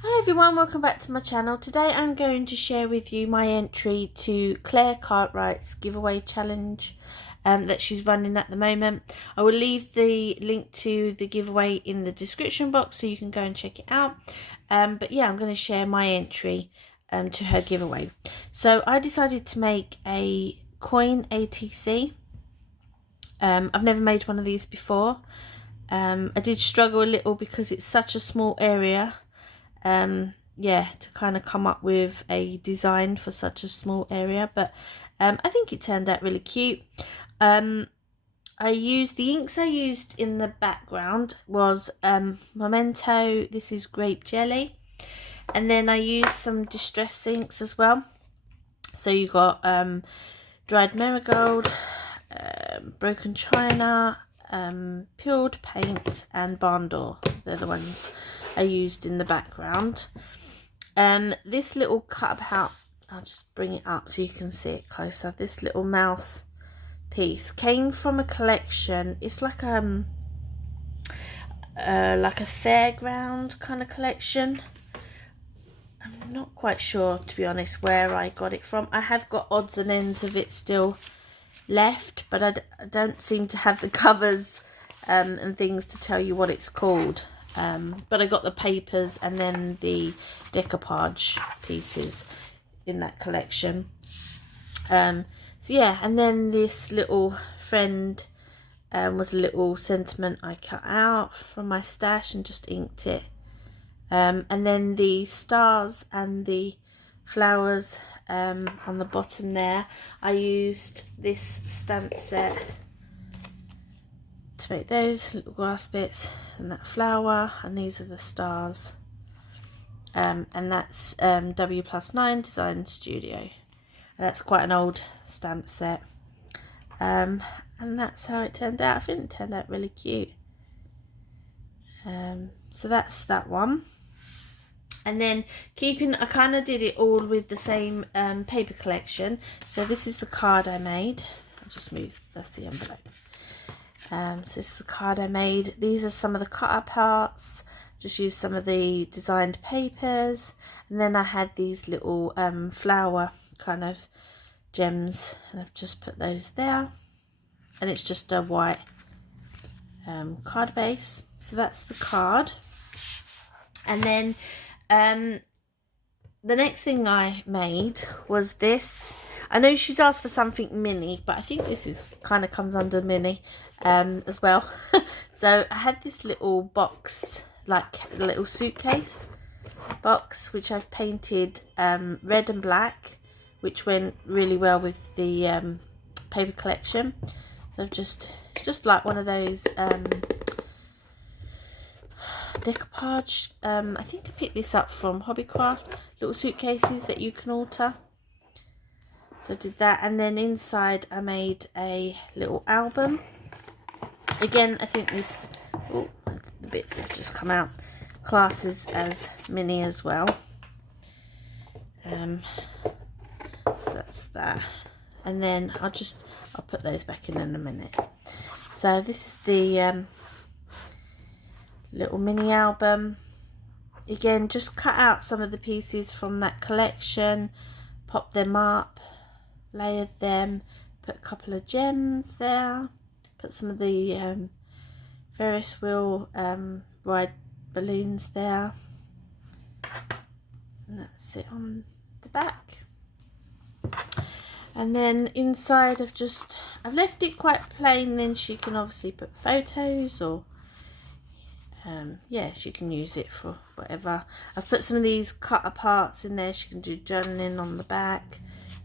Hi everyone, welcome back to my channel. Today I'm going to share with you my entry to Claire Cartwright's giveaway challenge that she's running at the moment. I will leave the link to the giveaway in the description box so you can go and check it out. But yeah, I'm going to share my entry to her giveaway. So I decided to make a coin ATC. I've never made one of these before. I did struggle a little because it's such a small area. Yeah, to kind of come up with a design for such a small area, but I think it turned out really cute. I used the inks I used in the background was Memento. This is grape jelly, and then I used some distress inks as well. So you got dried marigold, broken china, peeled paint, and barn door. They're the ones I used in the background. This little cut out, I'll just bring it up so you can see it closer. This little mouse piece came from a collection. It's like a fairground kind of collection. I'm not quite sure, to be honest, where I got it from. I have got odds and ends of it still left, but I don't seem to have the covers and things to tell you what it's called. But I got the papers and then the decoupage pieces in that collection. So yeah, and then this little friend was a little sentiment I cut out from my stash and just inked it. And then the stars and the flowers on the bottom there, I used this stamp set to make those little grass bits and that flower, and these are the stars, and that's W+9 Design Studio, and that's quite an old stamp set, and that's how it turned out. I think it turned out really cute. So that's that one. And then I kind of did it all with the same paper collection. So this is the card I made. I'll just move, that's the envelope. So this is the card I made. These are some of the cut-out parts. Just used some of the designed papers. And then I had these little flower kind of gems. And I've just put those there. And it's just a white card base. So that's the card. And then the next thing I made was this. I know she's asked for something mini, but I think this is kind of comes under mini as well. So I had this little box, like a little suitcase box, which I've painted red and black, which went really well with the paper collection. So it's just like one of those decoupage. I think I picked this up from Hobbycraft, little suitcases that you can alter. So I did that, and then inside I made a little album. Again, I think this, oh, the bits have just come out, classes as mini as well. So that's that, and then I'll put those back in a minute. So this is the little mini album. Again, just cut out some of the pieces from that collection, pop them up, layered them, put a couple of gems there, put some of the Ferris wheel ride balloons there, and that's it on the back. And then inside I've left it quite plain, then she can obviously put photos or yeah, she can use it for whatever. I've put some of these cut parts in there. She can do journaling on the back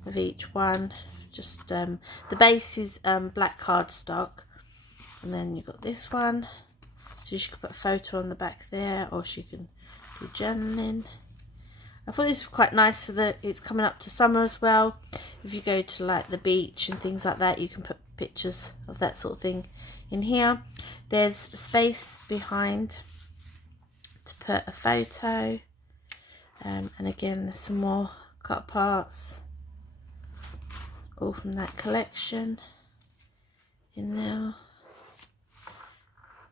of each one. Just the base is black cardstock, and then you've got this one, so she could put a photo on the back there, or she can do journaling. I thought this was quite nice for it's coming up to summer as well. If you go to like the beach and things like that, you can put pictures of that sort of thing in here. There's space behind to put a photo, and again there's some more cut parts, all from that collection in there,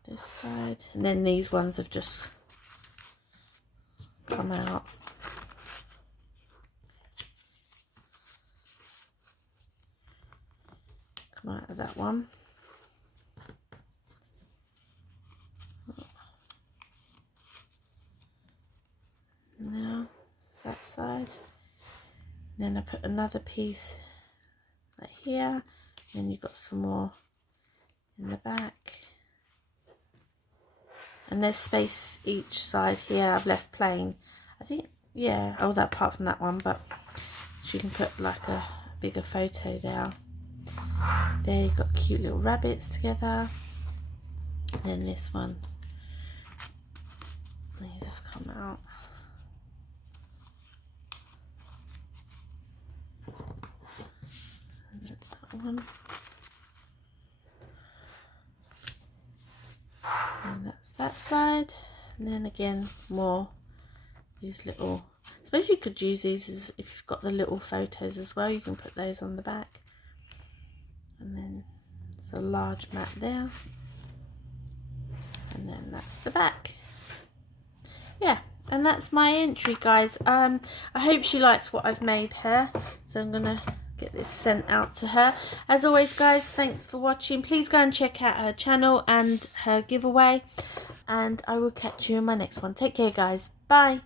this side, and then these ones have just come out. Come out of that one. Now that side. Then I put another piece right here. Then you've got some more in the back. And there's space each side here. I've left plain. I think, yeah, oh, that apart from that one, but you can put like a bigger photo there. There you've got cute little rabbits together. Then this one. These have come out. And that's that one. And that's that side. And then again, more these little, I suppose you could use these as if you've got the little photos as well, you can put those on the back. And then it's a large mat there, and then that's the back. Yeah, and that's my entry, guys. I hope she likes what I've made her, so I'm gonna get this sent out to her. As always, guys, thanks for watching. Please go and check out her channel and her giveaway, and I will catch you in my next one. Take care, guys. Bye.